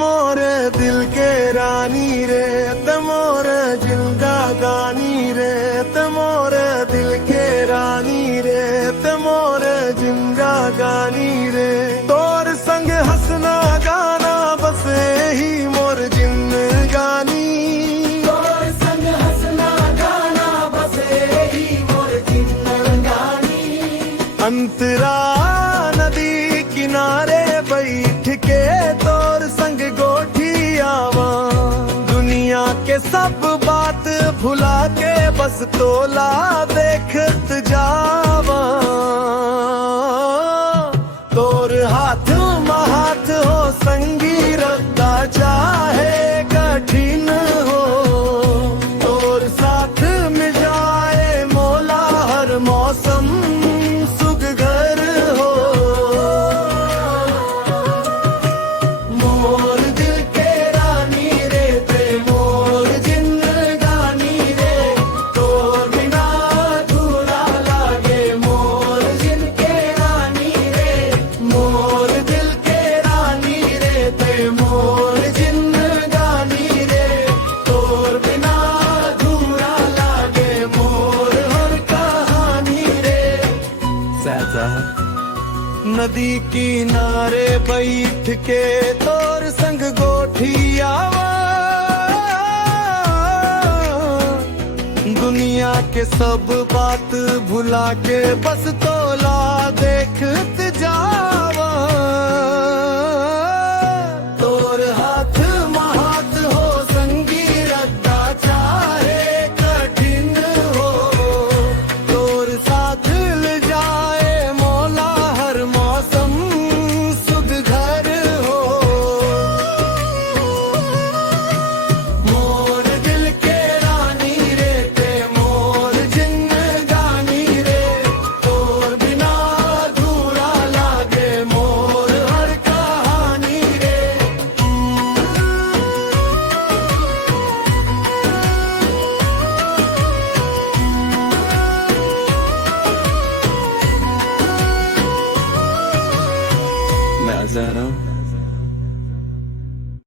मोरे दिल के रानी रे मोरे जिंदा गानी रे मोरे दिल के रानी रे मोरे जिंदा गानी रे तोर संग हंसना गाना बस ही मोर जिंदगानी तोर संग हंसना गाना बस ही मोर जिंदगानी अंतरा नदी किनारे बैठ के तोर संग गोठी आवा दुनिया के सब बात भुला के बस तोला देखत जावा तोर हाथ हाथ हो संगी रखता चाहे कठिन हो तोर साथ में जाए मोला हर मौसम सुखगर हो मोर दिल के रानी रे ते मोर जिंदगानी रे तोर बिना अधूरा लागे मोर दिल के रानी रे मोर दिल के रानी रे ते मोर जिंदगानी रे तोर बिना अधूरा लागे मोर हर कहानी रे नदी किनारे बैठ के तोर संग गोठी आवा दुनिया के सब बात भुला के बस तोला देखत जावा